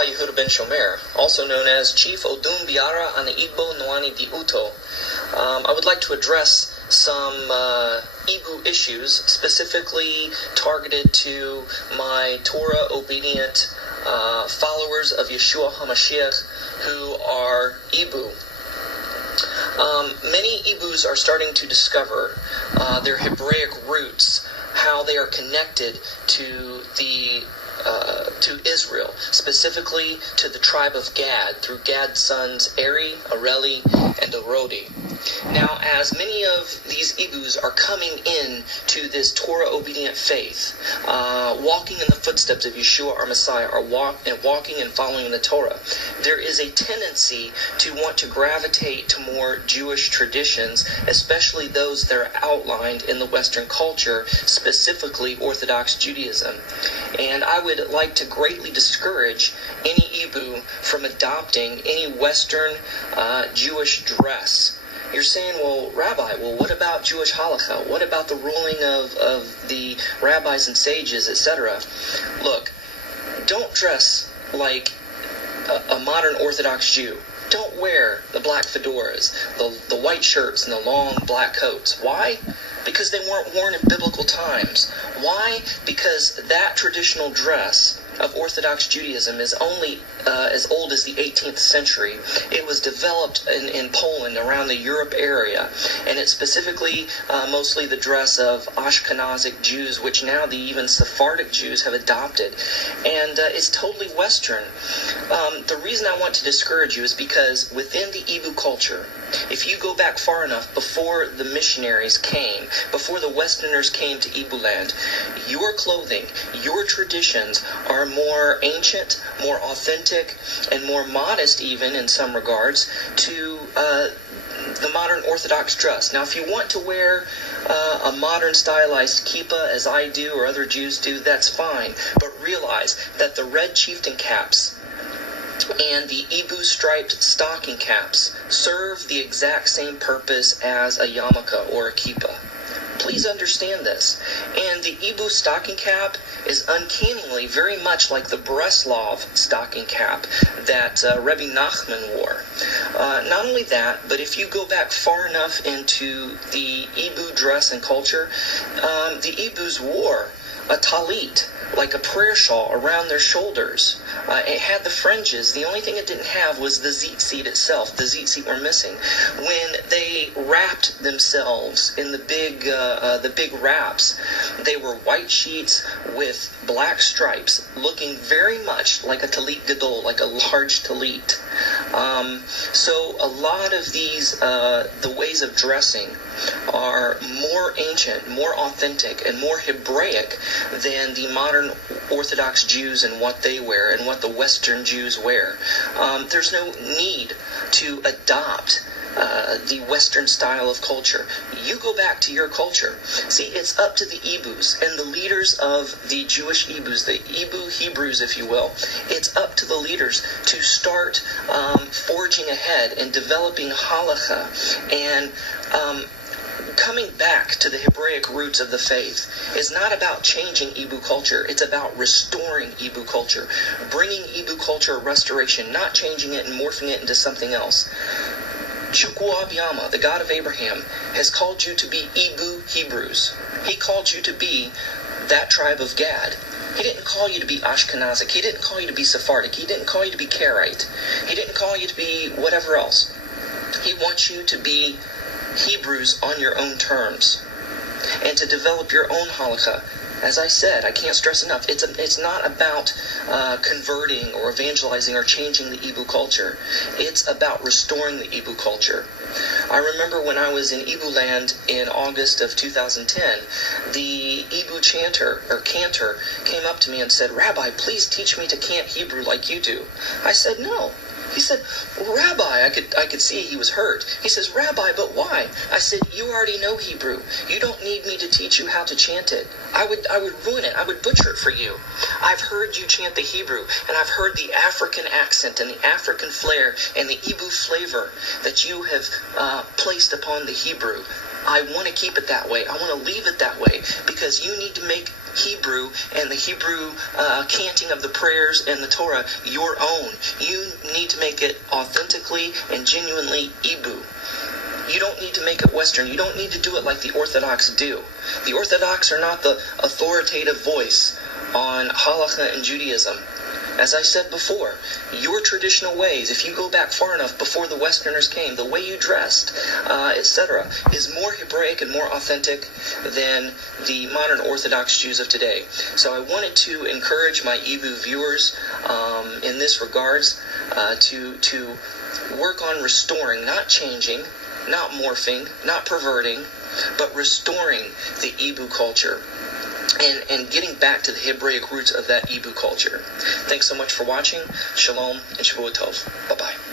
Rabbi Yehudah ben Shomeyr, also known as Chief Odun Biara on the Igbo Nwani di Uto. I would like to address some Igbo issues, specifically targeted to my Torah-obedient followers of Yeshua HaMashiach who are Igbo. Many Igbos are starting to discover their Hebraic roots, how they are connected to Israel, specifically to the tribe of Gad, through Gad's sons Eri, Areli, and Arodi. Now, as many of these Igbos are coming in to this Torah-obedient faith, walking in the footsteps of Yeshua, our Messiah, walking and following the Torah, there is a tendency to want to gravitate to more Jewish traditions, especially those that are outlined in the Western culture, specifically Orthodox Judaism. And I would like to greatly discourage any Igbo from adopting any Western Jewish dress. You're saying, well, Rabbi, what about Jewish halakha? What about the ruling of the rabbis and sages, etc.? Look, don't dress like a modern Orthodox Jew. Don't wear the black fedoras, the white shirts, and the long black coats. Why? Because they weren't worn in biblical times. Why? Because that traditional dress of Orthodox Judaism is only as old as the 18th century. It was developed in Poland, around the Europe area, and it's specifically mostly the dress of Ashkenazic Jews, which now even Sephardic Jews have adopted, and it's totally Western. The reason I want to discourage you is because within the Igbo culture, if you go back far enough before the missionaries came, before the Westerners came to Igbo land, your clothing, your traditions are more ancient, more authentic, and more modest even in some regards to the modern Orthodox dress. Now, if you want to wear a modern stylized kippah, as I do or other Jews do, that's fine. But realize that the red chieftain caps and the Igbo striped stocking caps serve the exact same purpose as a yarmulke or a kippah. Please understand this. And the Igbo stocking cap is uncannily very much like the Breslov stocking cap that Rabbi Nachman wore. Not only that, but if you go back far enough into the Igbo dress and culture, the Igbos wore a talit, like a prayer shawl, around their shoulders. It had the fringes. The only thing it didn't have was the tzitzit itself. The tzitzit were missing. When they wrapped themselves in the big wraps, they were white sheets with black stripes, looking very much like a talit gadol, like a large talit. So a lot of these, the ways of dressing are more ancient, more authentic, and more Hebraic than the modern Orthodox Jews and what they wear and what the Western Jews wear. There's no need to adopt the Western style of culture. You go back to your culture. See, it's up to the Igbos and the leaders of the Jewish Igbos, the Igbo Hebrews, if you will. It's up to the leaders to start forging ahead and developing halakha and coming back to the Hebraic roots of the faith. Is not about changing Igbo culture. It's about restoring Igbo culture, bringing Igbo culture restoration, not changing it and morphing it into something else. Chukwu Abiyama, the God of Abraham, has called you to be Igbo Hebrews. He called you to be that tribe of Gad. He didn't call you to be Ashkenazic. He didn't call you to be Sephardic. He didn't call you to be Karaite. He didn't call you to be whatever else. He wants you to be Hebrews on your own terms and to develop your own halakha. As I said, I can't stress enough, it's not about converting or evangelizing or changing the Igbo culture. It's about restoring the Igbo culture. I remember when I was in Igbo land in August of 2010, the Igbo cantor came up to me and said, "Rabbi, please teach me to chant Hebrew like you do." I said, "No." He said, "Well, Rabbi," I could see he was hurt. He says, "Rabbi, but why?" I said, "You already know Hebrew. You don't need me to teach you how to chant it. I would ruin it. I would butcher it for you. I've heard you chant the Hebrew, and I've heard the African accent and the African flair and the Igbo flavor that you have placed upon the Hebrew. I want to keep it that way. I want to leave it that way, because you need to make Hebrew and the Hebrew canting of the prayers and the Torah your own. You need to make it authentically and genuinely Igbo. You don't need to make it Western. You don't need to do it like the Orthodox do. The Orthodox are not the authoritative voice on halakha and Judaism. As I said before, your traditional ways, if you go back far enough before the Westerners came, the way you dressed, etc., is more Hebraic and more authentic than the modern Orthodox Jews of today. So I wanted to encourage my Igbo viewers in this regards to work on restoring, not changing, not morphing, not perverting, but restoring the Igbo culture and getting back to the Hebraic roots of that Igbo culture. Thanks so much for watching. Shalom and Shavuot Tov. Bye-bye.